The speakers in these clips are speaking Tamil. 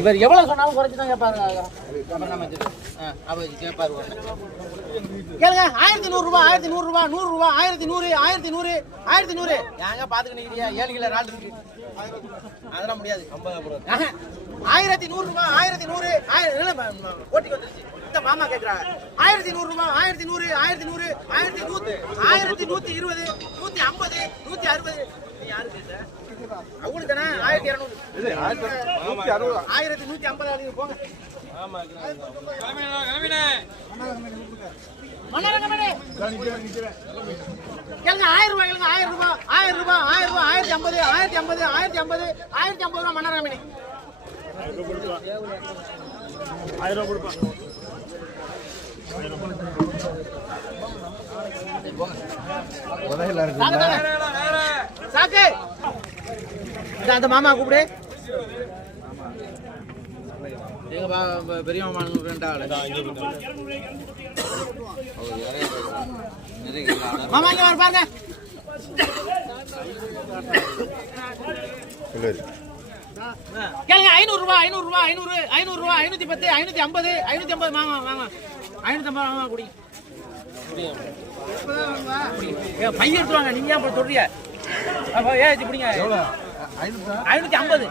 இவர் எவ்வளவு சொன்னாலும் குறைச்சு தான் கேட்பாரு. கேட்பாரு கேளுங்க. 1100 ரூபாய், 1100 ரூபாய், 100 ரூபாய், 1100, 1100, 1100. ஏங்க பாத்துக்கிட்டீங்க 7 கிலோ நாள் இருக்கு. அதெல்லாம் முடியாது. 1100 ரூபாய், 1100, போட்டி வந்துருச்சு. இந்த மாமா கேட்கிறாங்க 1100 ரூபாய், 1100, 1100, 1100, 1120, 150, 160. யாரு கேட்ட அவங்களுக்கு தானே 1200. 1150 போங்க. கேளுங்க 1000 ரூபாய், கேளுங்க 1000 ரூபாய், 1000 ரூபாய், 1000 ரூபாய், 1050, 1050, 1050, 1050 ரூபாய் மன்னர் கம்பெனி. 1000 ரூபாய் கொடுப்பா. சாக்கு அந்த மாமா கூப்பிடு. பெரிய மாமா மாமா இங்க பாருங்க. கேளுங்க 500 ரூபாய், 500 ரூபாய், 500, 500 ரூபாய், 510, 550, 550 வாங்க வாங்க 550 வாங்க குடி. பைய எடுத்துவாங்க. நீங்க ஏன் சொல்றீங்க? பிடிங்க 550,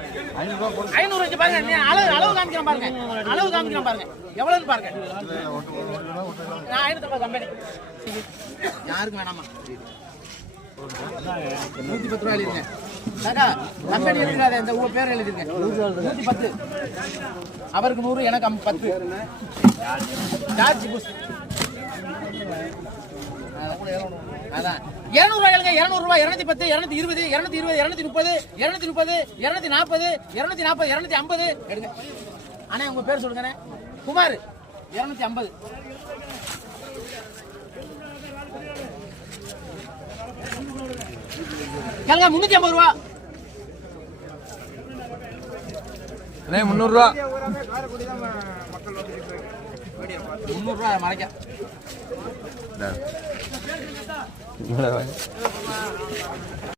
500 வச்சு பாருங்க. அளவு காமிக்கிறேன் பாருங்க, அளவு காமிக்கிறேன் பாருங்க எவ்வளவுன்னு பாருங்க. 550 கம்பெனி யாருக்கு வேணாமா? 110 ரூபாய் எழுதிருங்க. கம்பெனி எழுதிடாத, இந்த உங்க பேர் எழுதிருங்க. 110 அவருக்கு 100, எனக்கு 10. சார்ஜ் புஷ் அதான் 200 ரூபாய். 200 ரூபாய், 210, 220, 220, 230, 230, 240, 240, 250 எடுங்க. அண்ணே உங்க பேர் சொல்லுங்க. குமார் 250. கேளுங்க 350 ரூபா. 300 ரூபா. 300 ரூபா மறைக்க.